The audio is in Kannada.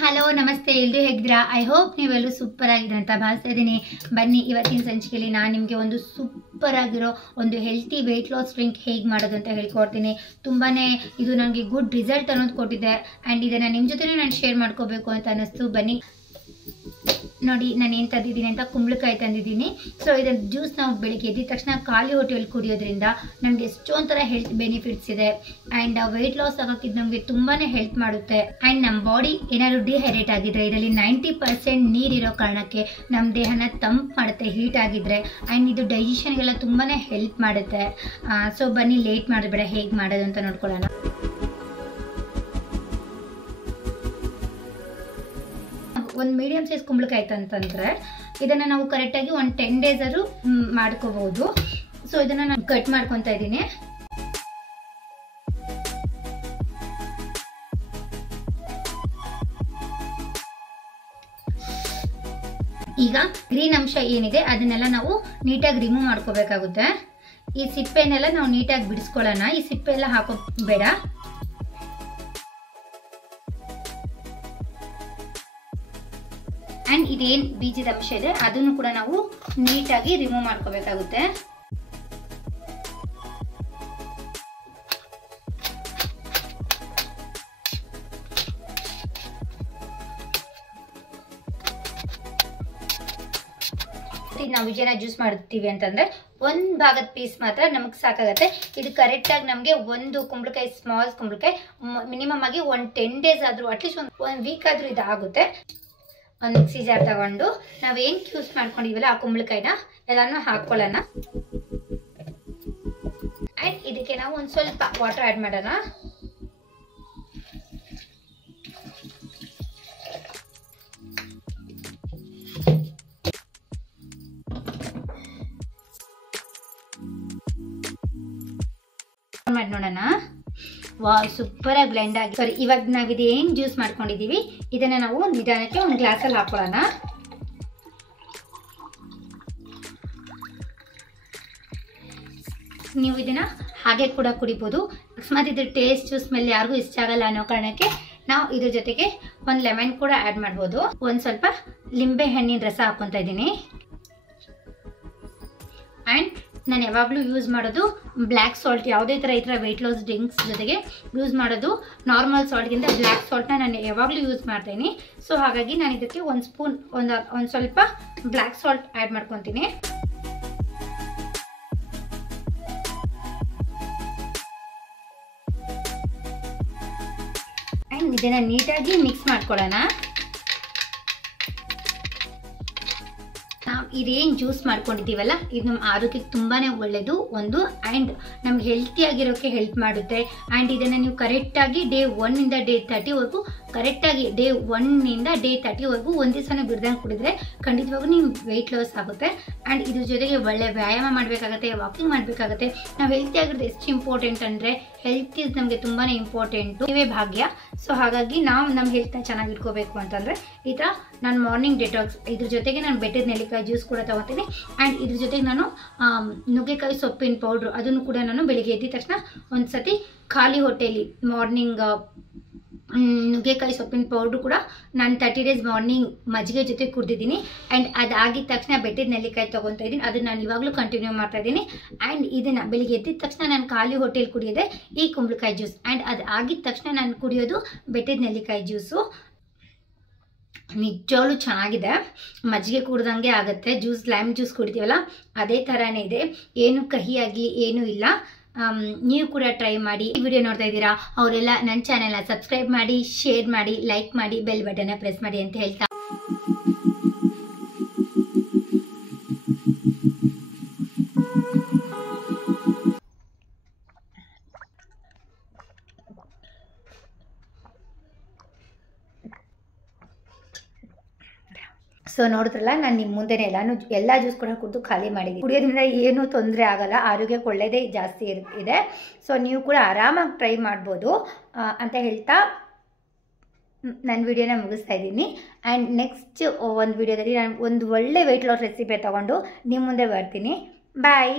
ಹಲೋ ನಮಸ್ತೆ ಎಲ್ಲರೂ ಹೇಗಿದ್ದೀರಾ? ಐ ಹೋಪ್ ನೀವೆಲ್ಲರೂ ಸೂಪರ್ ಆಗಿದ್ದೀರಾ ಅಂತ ಭಾವಿಸ್ತಾ ಇದ್ದೀನಿ. ಬನ್ನಿ ಇವತ್ತಿನ ಸಂಚಿಕೆಯಲ್ಲಿ ನಾನು ನಿಮಗೆ ಒಂದು ಸೂಪರ್ ಆಗಿರೋ ಒಂದು ಹೆಲ್ತಿ ವೆಯ್ಟ್ ಲಾಸ್ ಡ್ರಿಂಕ್ ಹೇಗೆ ಮಾಡೋದು ಅಂತ ಹೇಳ್ಕೊಡ್ತೀನಿ. ತುಂಬಾ ಇದು ನನಗೆ ಗುಡ್ ರಿಸಲ್ಟ್ ಅನ್ನೋದು ಕೊಟ್ಟಿದೆ ಆ್ಯಂಡ್ ಇದನ್ನು ನಿಮ್ಮ ಜೊತೆ ನಾನು ಶೇರ್ ಮಾಡ್ಕೋಬೇಕು ಅಂತ ಅನ್ನಿಸ್ತು. ಬನ್ನಿ ನೋಡಿ ನಾನು ಏನು ತಂದಿದ್ದೀನಿ ಅಂತ ಕುಂಬಳಕಾಯಿ ತಂದಿದ್ದೀನಿ. ಸೊ ಇದನ್ನು ಜ್ಯೂಸ್ ನಾವು ಬೆಳಿಗ್ಗೆ ಎದ್ದ ತಕ್ಷಣ ಖಾಲಿ ಹೊಟ್ಟೆಯಲ್ಲಿ ಕುಡಿಯೋದ್ರಿಂದ ನಮಗೆ ಎಷ್ಟೊಂಥರ ಹೆಲ್ತ್ ಬೆನಿಫಿಟ್ಸ್ ಇದೆ ಆ್ಯಂಡ್ ವೆಯ್ಟ್ ಲಾಸ್ ಆಗೋಕ್ಕೆ ಇದು ನಮಗೆ ತುಂಬಾ ಹೆಲ್ಪ್ ಮಾಡುತ್ತೆ. ಆ್ಯಂಡ್ ನಮ್ಮ ಬಾಡಿ ಏನಾದರೂ ಡಿಹೈಡ್ರೇಟ್ ಆಗಿದ್ರೆ ಇದರಲ್ಲಿ 90% ನೀರಿರೋ ಕಾರಣಕ್ಕೆ ನಮ್ಮ ದೇಹನ ತಂಪು ಮಾಡುತ್ತೆ ಹೀಟ್ ಆಗಿದ್ರೆ ಆ್ಯಂಡ್ ಇದು ಡೈಜೆಷನ್ಗೆಲ್ಲ ತುಂಬಾ ಹೆಲ್ಪ್ ಮಾಡುತ್ತೆ. ಸೊ ಬನ್ನಿ ಲೇಟ್ ಮಾಡಬೇಡ, ಹೇಗೆ ಮಾಡೋದು ಅಂತ ನೋಡ್ಕೊಳ್ಳೋಣ. ಒಂದು ಮೀಡಿಯಂ ಸೈಜ್ ಕುಂಬಳಕಾಯಿ ಅಂತಂದರೆ ಇದನ್ನು ನಾವು ಕರೆಕ್ಟಾಗಿ ಒಂದು 10 days ಆದರೂ ಮಾಡ್ಕೋಬಹುದು. ಸೊ ಇದನ್ನು ನಾನು ಕಟ್ ಮಾಡ್ಕೊತಾ ಇದ್ದೀನಿ. ಈಗ ಗ್ರೀನ್ ಅಂಶ ಏನಿದೆ ಅದನ್ನೆಲ್ಲ ನಾವು ನೀಟಾಗಿ ರಿಮೂವ್ ಮಾಡ್ಕೋಬೇಕಾಗುತ್ತೆ. ಈ ಸಿಪ್ಪೆನೆಲ್ಲ ನಾವು ನೀಟಾಗಿ ಬಿಡಿಸ್ಕೊಳ್ಳೋಣ. ಈ ಸಿಪ್ಪೆ ಎಲ್ಲ ಹಾಕೋಬೇಡ. ಆ್ಯಂಡ್ ಇದೇನು ಬೀಜದ ಅಂಶ ಇದೆ ಅದನ್ನು ಕೂಡ ನಾವು ನೀಟಾಗಿ ರಿಮೂವ್ ಮಾಡ್ಕೋಬೇಕಾಗುತ್ತೆ. ನಾವು ಇದನ್ನ ಜ್ಯೂಸ್ ಮಾಡ್ತೀವಿ ಅಂತಂದ್ರೆ ಒಂದು ಭಾಗದ ಪೀಸ್ ಮಾತ್ರ ನಮಗೆ ಸಾಕಾಗುತ್ತೆ. ಇದು ಕರೆಕ್ಟಾಗಿ ನಮಗೆ ಒಂದು ಕುಂಬಳಕಾಯಿ, ಸ್ಮಾಲ್ ಕುಂಬಳಕಾಯಿ ಮಿನಿಮಮ್ ಆಗಿ ಒಂದು 10 days ಆದರೂ ಅಟ್ಲೀಸ್ಟ್ ಒಂದು ವೀಕ್ ಆದರೂ ಇದಾಗುತ್ತೆ. ಒಂದು ಮಿಕ್ಸಿ ಜಾರ್ ತಗೊಂಡು ನಾವೇನು ಯೂಸ್ ಮಾಡ್ಕೊಂಡಿದ್ದೀವಲ್ಲ ಆ ಕುಂಬಳಕಾಯಿನ ಎಲ್ಲಾನು ಹಾಕೊಳ್ಳೋಣ. ಆ್ಯಂಡ್ ಇದಕ್ಕೆ ನಾವು ಒಂದು ಸ್ವಲ್ಪ ವಾಟರ್ ಆ್ಯಡ್ ಮಾಡೋಣ. ಮಾಡಿ ನೋಡೋಣ. ವಾವ್, ಸೂಪರ್ ಆಗಿ ಬ್ಲೆಂಡ್ ಆಗಿ. ಸರಿ, ಇವಾಗ ನಾವು ಇದೇನು ಜ್ಯೂಸ್ ಮಾಡ್ಕೊಂಡಿದ್ದೀವಿ ಇದನ್ನ ನಾವು ನಿಧಾನಕ್ಕೆ ಒಂದು ಗ್ಲಾಸಲ್ಲಿ ಹಾಕೊಳ್ಳೋಣ. ನೀವು ಇದನ್ನ ಹಾಗೆ ಕೂಡ ಕುಡಿಬೋದು. ಅಕಸ್ಮಾತ್ ಇದ್ರ ಟೇಸ್ಟ್ ಸ್ಮೆಲ್ ಯಾರಿಗೂ ಇಷ್ಟ ಆಗಲ್ಲ ಅನ್ನೋ ಕಾರಣಕ್ಕೆ ನಾವು ಇದ್ರ ಜೊತೆಗೆ ಒಂದು ಲೆಮನ್ ಕೂಡ ಆ್ಯಡ್ ಮಾಡ್ಬೋದು. ಒಂದು ಸ್ವಲ್ಪ ಲಿಂಬೆ ಹಣ್ಣಿನ ರಸ ಹಾಕೊತಾ ಇದ್ದೀನಿ. ಆ್ಯಂಡ್ ನಾನು ಯಾವಾಗಲೂ ಯೂಸ್ ಮಾಡೋದು ಬ್ಲ್ಯಾಕ್ ಸಾಲ್ಟ್. ಯಾವುದೇ ಥರ ಈ ಥರ ವೆಯ್ಟ್ ಲಾಸ್ ಡ್ರಿಂಕ್ಸ್ ಜೊತೆಗೆ ಯೂಸ್ ಮಾಡೋದು ನಾರ್ಮಲ್ ಸಾಲ್ಟ್ಗಿಂತ ಬ್ಲ್ಯಾಕ್ ಸಾಲ್ಟ್ನ ನಾನು ಯಾವಾಗಲೂ ಯೂಸ್ ಮಾಡ್ತೀನಿ. ಸೊ ಹಾಗಾಗಿ ನಾನು ಇದಕ್ಕೆ ಒಂದು ಸ್ಪೂನ್ ಒಂದು ಸ್ವಲ್ಪ ಬ್ಲ್ಯಾಕ್ ಸಾಲ್ಟ್ ಆ್ಯಡ್ ಮಾಡ್ಕೊತೀನಿ. ಆ್ಯಂಡ್ ಇದನ್ನು ನೀಟಾಗಿ ಮಿಕ್ಸ್ ಮಾಡ್ಕೊಳ್ಳೋಣ. ನಾವು ಇದೇನು ಜ್ಯೂಸ್ ಮಾಡ್ಕೊಂಡಿದ್ದೀವಲ್ಲ ಇದು ನಮ್ಮ ಆರೋಗ್ಯಕ್ಕೆ ತುಂಬಾ ಒಳ್ಳೆಯದು ಒಂದು. ಆ್ಯಂಡ್ ನಮ್ಗೆ ಹೆಲ್ತಿಯಾಗಿರೋಕ್ಕೆ ಹೆಲ್ಪ್ ಮಾಡುತ್ತೆ. ಆ್ಯಂಡ್ ಇದನ್ನು ನೀವು ಕರೆಕ್ಟಾಗಿ ಡೇ 1 ಇಂದ ಡೇ 30ವರೆಗೂ ಕರೆಕ್ಟಾಗಿ ಡೇ 1 ಇಂದ ಡೇ 30ವರೆಗೂ ಒಂದು ದಿವಸನೇ ಬಿಡ್ದಂಗೆ ಕುಡಿದ್ರೆ ಖಂಡಿತವಾಗೂ ನಿಮ್ಮ ವೆಯ್ಟ್ ಲಾಸ್ ಆಗುತ್ತೆ. ಆ್ಯಂಡ್ ಇದ್ರ ಜೊತೆಗೆ ಒಳ್ಳೆ ವ್ಯಾಯಾಮ ಮಾಡಬೇಕಾಗತ್ತೆ, ವಾಕಿಂಗ್ ಮಾಡಬೇಕಾಗತ್ತೆ. ನಾವು ಹೆಲ್ತಿಯಾಗಿರೋದು ಎಷ್ಟು ಇಂಪಾರ್ಟೆಂಟ್ ಅಂದರೆ ಹೆಲ್ತ್ ಈಸ್ ನಮಗೆ ತುಂಬಾ ಇಂಪಾರ್ಟೆಂಟು, ನೀವೇ ಭಾಗ್ಯ. ಸೊ ಹಾಗಾಗಿ ನಾವು ನಮ್ಮ ಹೆಲ್ತ್ನ ಚೆನ್ನಾಗಿ ಇಟ್ಕೋಬೇಕು ಅಂತಂದರೆ ಈ ಥರ ನಾನು ಮಾರ್ನಿಂಗ್ ಡೆಟಾಕ್ಸ್ ಇದ್ರ ಜೊತೆಗೆ ನಾನು ಬೆಟ್ಟದ ನೆಲ್ಲಿಕಾಯಿ ಜ್ಯೂಸ್ ಕೂಡ ತೊಗೊತೀನಿ. ಆ್ಯಂಡ್ ಇದ್ರ ಜೊತೆಗೆ ನಾನು ನುಗ್ಗೆಕಾಯಿ ಸೊಪ್ಪಿನ ಪೌಡ್ರು ಅದನ್ನು ಕೂಡ ನಾನು ಬೆಳಿಗ್ಗೆ ಎದ್ದ ತಕ್ಷಣ ಒಂದು ಸತಿ ಖಾಲಿ ಹೊಟ್ಟೆಯಲ್ಲಿ ಮಾರ್ನಿಂಗ್ ನುಗ್ಗೆಕಾಯಿ ಸೊಪ್ಪಿನ ಪೌಡ್ರು ಕೂಡ ನಾನು 30 days ಮಾರ್ನಿಂಗ್ ಮಜ್ಜಿಗೆ ಜೊತೆ ಕುಡಿದಿದ್ದೀನಿ. ಆ್ಯಂಡ್ ಅದಾಗಿದ್ದ ತಕ್ಷಣ ಬೆಟ್ಟದ ನೆಲ್ಲಿಕಾಯಿ ತೊಗೊತಾ ಇದ್ದೀನಿ. ಅದನ್ನು ನಾನು ಇವಾಗಲೂ ಕಂಟಿನ್ಯೂ ಮಾಡ್ತಾ ಇದ್ದೀನಿ. ಆ್ಯಂಡ್ ಇದನ್ನು ಬೆಳಿಗ್ಗೆ ಎದ್ದ ತಕ್ಷಣ ನಾನು ಖಾಲಿ ಹೊಟ್ಟೆಯಲ್ಲಿ ಕುಡಿಯೋದೆ ಈ ಕುಂಬಳಕಾಯಿ ಜ್ಯೂಸ್. ಆ್ಯಂಡ್ ಅದು ಆಗಿದ ತಕ್ಷಣ ನಾನು ಕುಡಿಯೋದು ಬೆಟ್ಟದ ನೆಲ್ಲಿಕಾಯಿ ಜ್ಯೂಸು. ನಿಜವಾಗ್ಲೂ ಚೆನ್ನಾಗಿದೆ, ಮಜ್ಜಿಗೆ ಕುಡ್ದಂಗೆ ಆಗುತ್ತೆ. ಜ್ಯೂಸ್ ಲೈಮ್ ಜ್ಯೂಸ್ ಕುಡಿತೀವಲ್ಲ ಅದೇ ಥರನೇ ಇದೆ, ಏನು ಕಹಿ ಆಗಲಿ ಏನೂ ಇಲ್ಲ. ನೀವು ಕೂಡ ಟ್ರೈ ಮಾಡಿ. ಈ ವಿಡಿಯೋ ನೋಡ್ತಾ ಇದ್ದೀರಾ ಅವರೆಲ್ಲ ನನ್ನ ಚಾನೆಲ್ನ ಸಬ್ಸ್ಕ್ರೈಬ್ ಮಾಡಿ, ಶೇರ್ ಮಾಡಿ, ಲೈಕ್ ಮಾಡಿ, ಬೆಲ್ ಬಟನ್ನ ಪ್ರೆಸ್ ಮಾಡಿ ಅಂತ ಹೇಳ್ತಾ ಸೊ ನೋಡಿದ್ರಲ್ಲ, ನಾನು ನಿಮ್ಮ ಮುಂದೆ ಎಲ್ಲ ಜ್ಯೂಸ್ ಕೂಡ ಕುಡಿದು ಖಾಲಿ ಮಾಡಿದ್ದೀನಿ. ಕುಡಿಯೋದ್ರಿಂದ ಏನೂ ತೊಂದರೆ ಆಗಲ್ಲ, ಆರೋಗ್ಯಕ್ಕೆ ಒಳ್ಳೆಯದೇ ಜಾಸ್ತಿ ಇದೆ. ಸೊ ನೀವು ಕೂಡ ಆರಾಮಾಗಿ ಟ್ರೈ ಮಾಡ್ಬೋದು ಅಂತ ಹೇಳ್ತಾ ನನ್ನ ವಿಡಿಯೋನ ಮುಗಿಸ್ತಾ ಇದ್ದೀನಿ. ಆ್ಯಂಡ್ ನೆಕ್ಸ್ಟ್ ಒಂದು ವಿಡಿಯೋದಲ್ಲಿ ನಾನು ಒಂದು ಒಳ್ಳೆ ವೆಯ್ಟ್ ಲಾಸ್ ರೆಸಿಪಿ ತೊಗೊಂಡು ನಿಮ್ಮ ಮುಂದೆ ಬರ್ತೀನಿ. ಬಾಯ್.